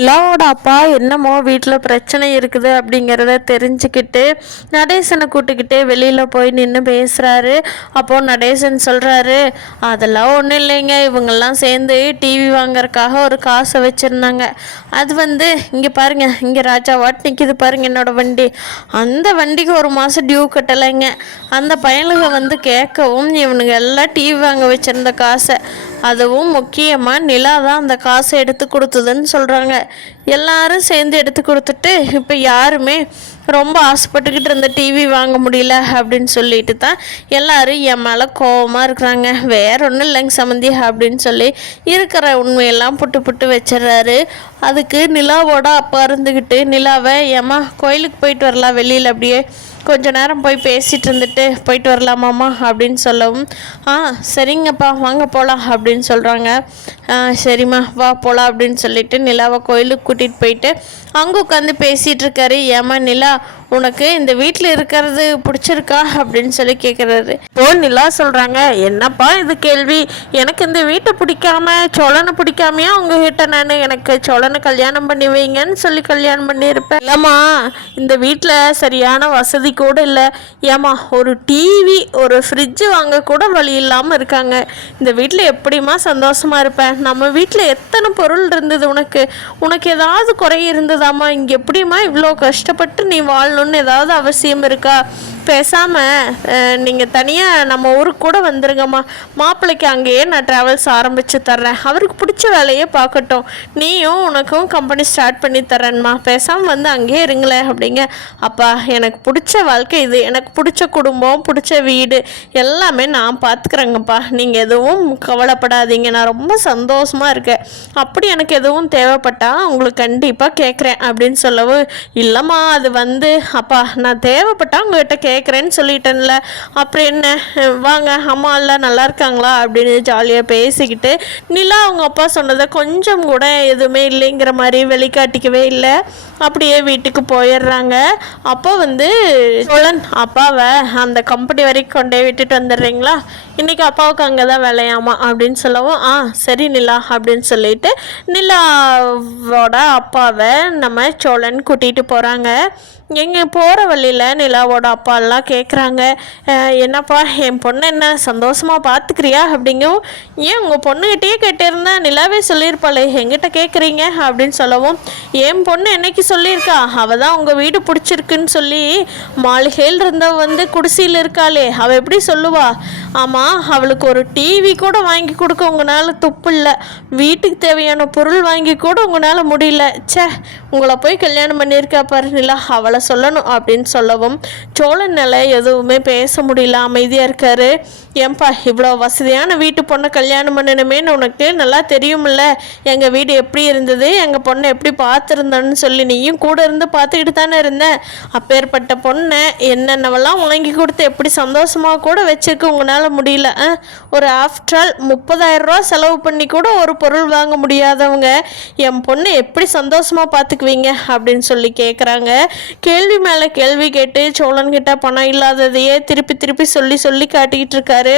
நிலாவோட அப்பா என்னமோ வீட்டில் பிரச்சனை இருக்குது அப்படிங்கிறத தெரிஞ்சுக்கிட்டு நடேசனை கூட்டுக்கிட்டு வெளியில் போய் நின்று பேசுகிறாரு. அப்போது நடேசன் சொல்கிறாரு, அதெல்லாம் ஒன்றும் இல்லைங்க, இவங்கெல்லாம் சேர்ந்து டிவி வாங்கறதுக்காக ஒரு காசை வச்சுருந்தாங்க. அது இங்கே பாருங்கள், இங்கே ராஜாவாட் நிற்கிது பாருங்கள் என்னோடய வண்டி. அந்த வண்டிக்கு ஒரு மாதம் டியூ கட்டலைங்க. அந்த பயலுக கேட்கவும் இவனுங்க எல்லாம் டிவி வாங்க வச்சுருந்த காசை, அதுவும் முக்கியமாக நிலா தான் அந்த காசை எடுத்து கொடுத்ததுன்னு சொல்கிறாங்க. எல்லாரும் சேர்ந்து எடுத்து கொடுத்துட்டு இப்போ யாருமே ரொம்ப ஆசைப்பட்டுக்கிட்டு இருந்த டிவி வாங்க முடியல அப்படின்னு சொல்லிட்டு தான் எல்லாரும் என் மேலே கோபமாக இருக்கிறாங்க. வேற ஒன்றும் இல்லைங்க சம்மந்தி அப்படின்னு சொல்லி இருக்கிற உண்மையெல்லாம் புட்டு புட்டு வச்சிடறாரு. அதுக்கு நிலாவோட அப்பா இருந்துக்கிட்டு, நிலாவை ஏம்மா கோயிலுக்கு போயிட்டு வரலாம், வெளியில் அப்படியே கொஞ்ச நேரம் போய் பேசிகிட்டு இருந்துட்டு போயிட்டு வரலாமாம்மா அப்படின்னு சொல்லவும், சரிங்கப்பா வாங்க போகலாம் அப்படின்னு சொல்கிறாங்க. சரிம்மா வா போகலாம் அப்படின்னு சொல்லிட்டு நிலாவை கோயிலுக்கு கூட்டிகிட்டு போயிட்டு அங்கே உட்காந்து பேசிகிட்டு இருக்காரு. ஏம்மா நிலா, உனக்கு இந்த வீட்டில் இருக்கிறது பிடிச்சிருக்கா அப்படின்னு சொல்லி கேட்குறாரு. நிலா சொல்கிறாங்க, என்னப்பா இது கேள்வி, எனக்கு இந்த வீட்டை பிடிக்காம சோழனை பிடிக்காமையா உங்ககிட்ட நான் எனக்கு சோழனை கல்யாணம் பண்ணி வைங்கன்னு சொல்லி கல்யாணம் பண்ணியிருப்பேன். இல்லைம்மா, இந்த வீட்டில் சரியான வசதி கூட இல்லை. ஏம்மா ஒரு டிவி ஒரு ஃப்ரிட்ஜு வாங்க கூட வழி இல்லாமல் இருக்காங்க. இந்த வீட்டில் எப்படிம்மா சந்தோஷமாக இருப்பேன்? நம்ம வீட்டில் எத்தனை பொருள் இருந்தது, உனக்கு ஏதாவது குறை இருந்ததாம்மா? இங்கே எப்படிம்மா இவ்வளோ கஷ்டப்பட்டு நீ வாழணும்னு ஏதாவது அவசியம் இருக்கா? பேசாமல் நீங்கள் தனியாக நம்ம ஊருக்கு கூட வந்துருங்கம்மா. மாப்பிள்ளைக்கு அங்கேயே நான் ட்ராவல்ஸ் ஆரம்பித்து தர்றேன், அவருக்கு பிடிச்ச வேலையே பார்க்கட்டும். நீயும் உனக்கும் கம்பெனி ஸ்டார்ட் பண்ணி தரேன்மா, பேசாமல் அங்கேயே இருங்களேன் அப்படிங்க. அப்பா, எனக்கு பிடிச்ச வாழ்க்கை இது, எனக்கு பிடிச்ச குடும்பம், பிடிச்ச வீடு எல்லாமே நான் பார்த்துக்குறேங்கப்பா, நீங்கள் எதுவும் கவலைப்படாதீங்க, நான் ரொம்ப சந்தோஷமாக இருக்கேன். அப்படி எனக்கு எதுவும் தேவைப்பட்டால் உங்களுக்கு கண்டிப்பாக கேட்குறேன் அப்படின்னு சொல்லவும், இல்லைம்மா அது அப்பா நான் தேவைப்பட்டால் உங்கள்கிட்ட கேட்குறேன்னு சொல்லிட்டேன்ல, அப்புறம் என்ன, வாங்க அம்மா எல்லாம் நல்லா இருக்காங்களா அப்படின்னு ஜாலியாக பேசிக்கிட்டு நிலா அவங்க அப்பா சொன்னதை கொஞ்சம் கூட எதுவுமே இல்லைங்கிற மாதிரி வெளிக்காட்டிக்கவே இல்லை. அப்படியே வீட்டுக்கு போயிடுறாங்க. அப்போ சோழன் அப்பாவை அந்த கம்பெனி வரைக்கும் கொண்டே விட்டுட்டு வந்துடுறீங்களா, இன்றைக்கி அப்பாவுக்கு அங்கே தான் வேலையாமா அப்படின்னு சொல்லவும், சரி நிலா அப்படின்னு சொல்லிட்டு நிலாவோட அப்பாவை நம்ம சோழன் கூட்டிகிட்டு போகிறாங்க. எங்கே போகிற வழியில் நிலாவோட அப்பாலாம் கேட்குறாங்க, என்னப்பா என் பொண்ணு என்ன சந்தோஷமாக பார்த்துக்கிறியா அப்படிங்கவும், ஏன் உங்கள் பொண்ணுகிட்டே கேட்டிருந்தா நிலாவே சொல்லியிருப்பாளே, எங்கிட்ட கேட்குறீங்க அப்படின்னு சொல்லவும், என் பொண்ணு என்னைக்கு சொல்லியிருக்கா, அவள் தான் உங்கள் வீடு பிடிச்சிருக்குன்னு சொல்லி மாளிகையில் இருந்தவ குடிசையில் இருக்காளே, அவள் எப்படி சொல்லுவா? ஆமாம், அவளுக்கு ஒரு டிவி கூட வாங்கி கொடுக்க உங்களால் துப்பு இல்லை, வீட்டுக்கு தேவையான பொருள் வாங்கி கூட உங்களால் முடியல. உங்களை போய் கல்யாணம் பண்ணியிருக்கா பாரு நிலா, அவளை சொல்லணும் அப்படின்னு சொல்லவும் சோழனால எதுவுமே பேச முடியல, அமைதியாக இருக்காரு. ஏன்பா இவ்வளோ வசதியான வீட்டு பொண்ணை கல்யாணம் பண்ணணுமேனு உனக்கு நல்லா தெரியுமில்ல, எங்கள் வீடு எப்படி இருந்தது, எங்கள் பொண்ணை எப்படி பார்த்துருந்தோன்னு சொல்லி நீயும் கூட இருந்து பார்த்துக்கிட்டு தானே இருந்தேன். அப்பேற்பட்ட பொண்ணை என்னென்னவெல்லாம் வாங்கி கொடுத்து எப்படி சந்தோஷமாக கூட வச்சுக்க உங்களால் முடியல. ஒரு ஆஃப்டர் ஆல் 30,000 ரூபா செலவு பண்ணி கூட ஒரு பொருள் வாங்க முடியாதவங்க என் பொண்ணை எப்படி சந்தோஷமாக பார்த்துக்குவீங்க அப்படின்னு சொல்லி கேட்குறாங்க. கேள்வி மேலே கேள்வி கேட்டு சோழன்கிட்ட பணம் இல்லாததையே திருப்பி திருப்பி சொல்லி காட்டிக்கிட்டு இருக்காரு.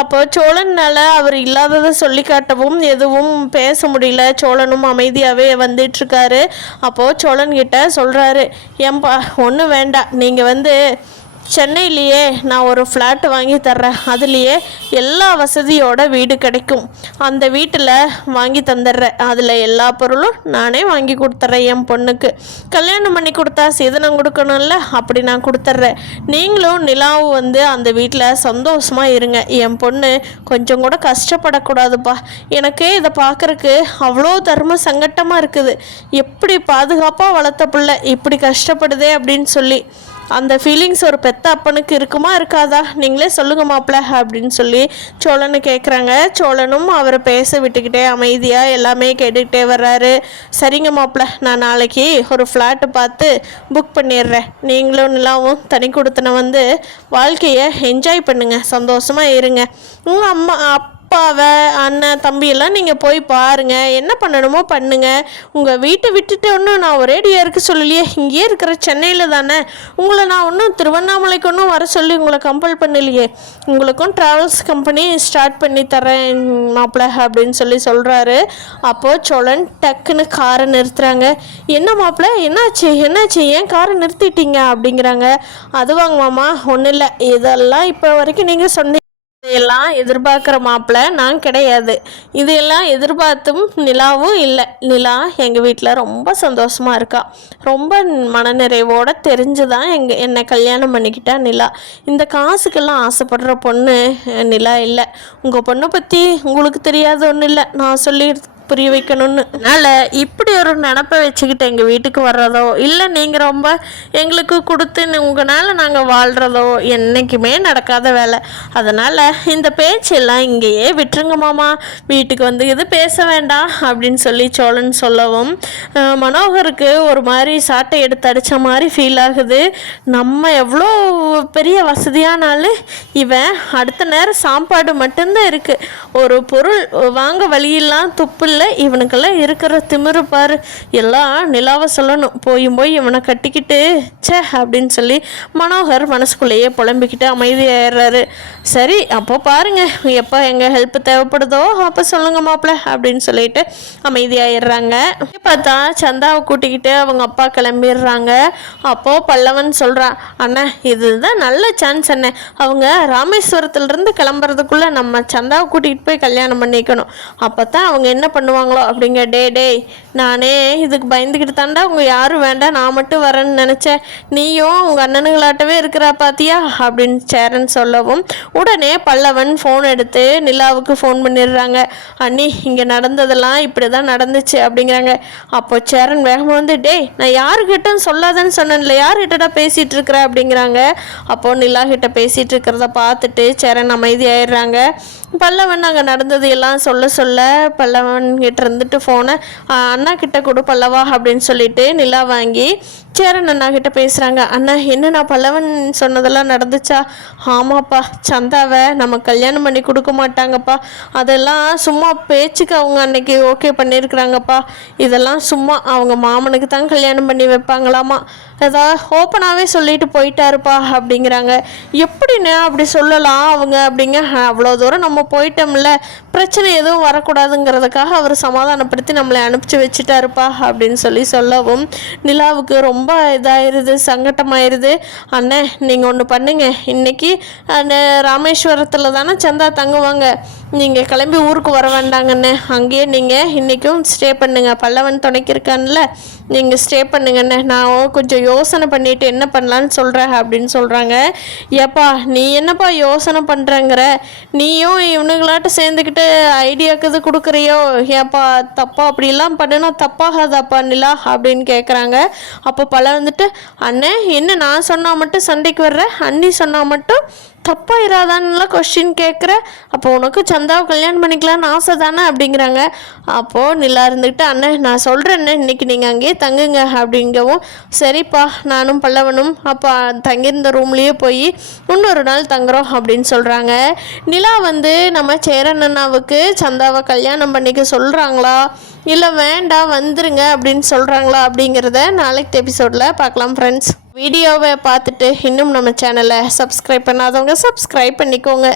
அப்போ சோழனால் அவர் இல்லாததை சொல்லி காட்டவும் எதுவும் பேச முடியல. சோழனும் அமைதியாகவே வந்துட்டுருக்காரு. அப்போது சோழன்கிட்ட சொல்கிறாரு, ஏன்பா ஒன்றும் வேண்டாம், நீங்கள் சென்னையிலேயே நான் ஒரு ஃப்ளாட் வாங்கி தர்றேன், அதுலேயே எல்லா வசதியோட வீடு கிடைக்கும், அந்த வீட்டில் வாங்கி தந்துடுறேன், அதில் எல்லா பொருளும் நானே வாங்கி கொடுத்துட்றேன். என் பொண்ணுக்கு கல்யாணம் பண்ணி கொடுத்தா சீதனம் கொடுக்கணும்ல, அப்படி நான் கொடுத்துட்றேன். நீங்களும் நிலாவும் அந்த வீட்டில் சந்தோஷமாக இருங்க. என் பொண்ணு கொஞ்சம் கூட கஷ்டப்படக்கூடாதுப்பா. எனக்கே இதை பார்க்குறக்கு அவ்வளோ தர்ம சங்கட்டமாக இருக்குது. எப்படி பாதுகாப்பாக வளர்த்த பிள்ளை இப்படி கஷ்டப்படுதே அப்படின்னு சொல்லி அந்த ஃபீலிங்ஸ் ஒரு பெத்த அப்பனுக்கு இருக்குமா இருக்காதா, நீங்களே சொல்லுங்க மாப்பிள்ள அப்படின்னு சொல்லி சோழனு கேட்குறாங்க. சோழனும் அவரை பேச விட்டுக்கிட்டே அமைதியாக எல்லாமே கேட்டுக்கிட்டே வர்றாரு. சரிங்க மாப்பிள்ள, நான் நாளைக்கு ஒரு ஃப்ளாட்டு பார்த்து புக் பண்ணிடுறேன், நீங்களும் நிலாவும் தனி கொடுத்தன வாழ்க்கையை என்ஜாய் பண்ணுங்கள், சந்தோஷமாக இருங்க. உங்கள் அப்பாவை அண்ணன் தம்பியெல்லாம் நீங்கள் போய் பாருங்கள், என்ன பண்ணணுமோ பண்ணுங்கள். உங்கள் வீட்டை விட்டுட்டு ஒன்றும் நான் ஒரேடியாக இருக்க சொல்லலையே, இங்கேயே இருக்கிற சென்னையில் தானே. உங்களை நான் ஒன்றும் திருவண்ணாமலைக்கு ஒன்றும் வர சொல்லி உங்களை கம்பல் பண்ணலையே. உங்களுக்கும் ட்ராவல்ஸ் கம்பெனி ஸ்டார்ட் பண்ணி தரேன் மாப்பிள்ளை அப்படின்னு சொல்கிறாரு. அப்போது சோழன் டக்குன்னு காரை நிறுத்துகிறாங்க. என்ன மாப்பிள்ளை, என்னாச்சு ஏன் காரை நிறுத்திட்டீங்க அப்படிங்கிறாங்க. அதுவாங்க மாமா, ஒன்றும் இல்லை, இதெல்லாம் இப்போ வரைக்கும் நீங்கள் சொன்னீங்க, இதையெல்லாம் எதிர்பார்க்குற மாப்பிள்ளை நான் கிடையாது. இதையெல்லாம் எதிர்பார்த்தும் நிலாவும் இல்லை. நிலா எங்கள் வீட்டில் ரொம்ப சந்தோஷமாக இருக்கா, ரொம்ப மனநிறைவோடு தெரிஞ்சு தான் என்னை கல்யாணம் பண்ணிக்கிட்டா நிலா. இந்த காசுக்கெல்லாம் ஆசைப்படுற பொண்ணு நிலா இல்லை. உங்கள் பொண்ணை பற்றி உங்களுக்கு தெரியாத ஒன்றும் இல்லை, நான் சொல்லி புரிய வைக்கணும்னு. அதனால் இப்படி ஒரு நினப்பை வச்சுக்கிட்டு எங்கள் வீட்டுக்கு வர்றதோ இல்லை நீங்கள் ரொம்ப எங்களுக்கு கொடுத்து உங்களால் நாங்கள் வாழ்கிறதோ என்றைக்குமே நடக்காத வேலை. அதனால் இந்த பேச்செல்லாம் இங்கேயே விட்டுருங்க மாமா, வீட்டுக்கு வந்து இது பேச வேண்டாம் அப்படின்னு சொல்லி சோழன் சொல்லவும் மனோகருக்கு ஒரு மாதிரி சாட்டை எடுத்து அடித்த மாதிரி ஃபீல் ஆகுது. நம்ம எவ்வளோ பெரிய வசதியானாலும் இவன் அடுத்த நேரம் சாப்பாடு மட்டும்தான் இருக்குது, ஒரு பொருள் வாங்க வழியெல்லாம் துப்பு இல்லை. இவனுக்கெல்லாம் இருக்கிற திமிரு பாரு. எல்லாம் நிலாவை சொல்லணும், போய் இவனை கட்டிக்கிட்டு சே அப்படின்னு சொல்லி மனோகர் மனசுக்குள்ளேயே புலம்பிக்கிட்டு அமைதியாகிறாரு. சரி அப்போ பாருங்க, எப்போ எங்கள் ஹெல்ப் தேவைப்படுதோ அப்போ சொல்லுங்க மாப்பிள்ள அப்படின்னு சொல்லிட்டு அமைதியாயிடுறாங்க. பார்த்தா சந்தாவை கூட்டிக்கிட்டு அவங்க அப்பா கிளம்பிடுறாங்க. அப்போது பல்லவன் சொல்கிறான், அண்ணா இதுதான் நல்ல சான்ஸ் அண்ணே, அவங்க ராமேஸ்வரத்துலேருந்து கிளம்புறதுக்குள்ளே நம்ம சந்தாவை கூட்டிகிட்டு போய் கல்யாணம் பண்ணிக்கணும். அப்போ தான் அவங்க என்ன பண்ணுவாங்களோ அப்படிங்க. டேய் நானே இதுக்கு பயந்துக்கிட்டு தாண்டா உங்க யாரும் வேண்டாம், நான் மட்டும் வரேன்னு நினச்சேன், நீயும் உங்கள் அண்ணனுங்களாட்டவே இருக்கிறா பாத்தியா அப்படின்னு சேரன் சொல்லவும் உடனே பல்லவன் ஃபோன் எடுத்து நிலாவுக்கு ஃபோன் பண்ணிடுறாங்க. அண்ணி இங்கே நடந்ததெல்லாம் இப்படி தான் நடந்துச்சு அப்படிங்கிறாங்க. அப்போ சேரன் வேகமாக வந்து டேய் நான் யாருக்கிட்டன்னு சொல்லாதன்னு சொன்னேன்ல, யார்கிட்டடா பேசிகிட்டு இருக்கிற அப்படிங்கிறாங்க. அப்போது நிலா கிட்ட பேசிகிட்டு இருக்கிறத பார்த்துட்டு சேரன் அமைதியாயிடுறாங்க. பல்லவன் அங்கே நடந்தது எல்லாம் சொல்ல பல்லவன் கிட்ட இருந்துட்டு ஃபோனை அண்ணா கிட்ட கொடு பல்லவா அப்படின்னு சொல்லிட்டு நிலா வாங்கி சேரன் அண்ணா கிட்ட பேசுகிறாங்க. அண்ணா என்னண்ணா பல்லவன் சொன்னதெல்லாம் நடந்துச்சா? ஆமாப்பா, சந்தாவை நம்ம கல்யாணம் பண்ணி கொடுக்க மாட்டாங்கப்பா, அதெல்லாம் சும்மா பேச்சுக்கு அவங்க அன்னைக்கு ஓகே பண்ணியிருக்கிறாங்கப்பா, இதெல்லாம் சும்மா அவங்க மாமனுக்கு தான் கல்யாணம் பண்ணி வைப்பாங்களாமா, ஏதாவது ஓப்பனாகவே சொல்லிட்டு போயிட்டாருப்பா அப்படிங்கிறாங்க. எப்படின்னு அப்படி சொல்லலாம் அவங்க அப்படிங்க, அவ்வளோ தூரம் நம்ம போயிட்டோம்ல, பிரச்சனை எதுவும் வரக்கூடாதுங்கிறதுக்காக அவர் சமாதானப்படுத்தி நம்மளை அனுப்பிச்சி வச்சுட்டாருப்பா அப்படின்னு சொல்லவும் நிலாவுக்கு ரொம்ப இதாயிருது, சங்கட்டமாயிருது. அண்ணே நீங்கள் ஒன்று பண்ணுங்க, இன்னைக்கு அந்த ராமேஸ்வரத்தில் தானே சந்தா தங்குவாங்க, நீங்கள் கிளம்பி ஊருக்கு வர வேண்டாங்கண்ணே, அங்கேயே நீங்கள் இன்றைக்கும் ஸ்டே பண்ணுங்க, பல்லவன் துணைக்கிருக்கான்ல, நீங்கள் ஸ்டே பண்ணுங்கண்ணே, நான் கொஞ்சம் யோசனை பண்ணிவிட்டு என்ன பண்ணலான்னு சொல்கிறேன் அப்படின்னு சொல்கிறாங்க. ஏப்பா நீ என்னப்பா யோசனை பண்ணுறங்கிற, நீயும் இவனுங்களாட்ட சேர்ந்துக்கிட்டு ஐடியாக்குது கொடுக்குறியோ, ஏப்பா தப்பா அப்படிலாம் பண்ணுனா தப்பாகாதாப்பா நிலா அப்படின்னு கேட்குறாங்க. அப்போ பல வந்துட்டு அண்ணே என்ன நான் சொன்னால் மட்டும் சண்டைக்கு வர்ற, அண்ணி சொன்னால் மட்டும் தப்பாக இராதான்லாம் கொஸ்டின் கேட்குற, அப்போ உனக்கு சந்தாவை கல்யாணம் பண்ணிக்கலான்னு ஆசை தானே அப்படிங்கிறாங்க. அப்போது நிலா இருந்துக்கிட்டு அண்ணன் நான் சொல்கிறேன்னு இன்றைக்கி நீங்கள் அங்கேயே தங்குங்க அப்படிங்கவும் சரிப்பா நானும் பல்லவனும் அப்போ தங்கியிருந்த ரூம்லேயே போய் இன்னொரு நாள் தங்குறோம் அப்படின்னு சொல்கிறாங்க. நிலா வந்து நம்ம சேரன் அண்ணாவுக்கு சந்தாவை கல்யாணம் பண்ணிக்க சொல்கிறாங்களா இல்லை வேண்டாம் வந்துருங்க அப்படின்னு சொல்கிறாங்களா அப்படிங்கிறத நாளைக்கு எபிசோடில் பார்க்கலாம் ஃப்ரெண்ட்ஸ். வீடியோவை பார்த்துட்டு இன்னும் நம்ம சேனலை சப்ஸ்கிரைப் பண்ணாதவங்க சப்ஸ்கிரைப் பண்ணிக்கோங்க.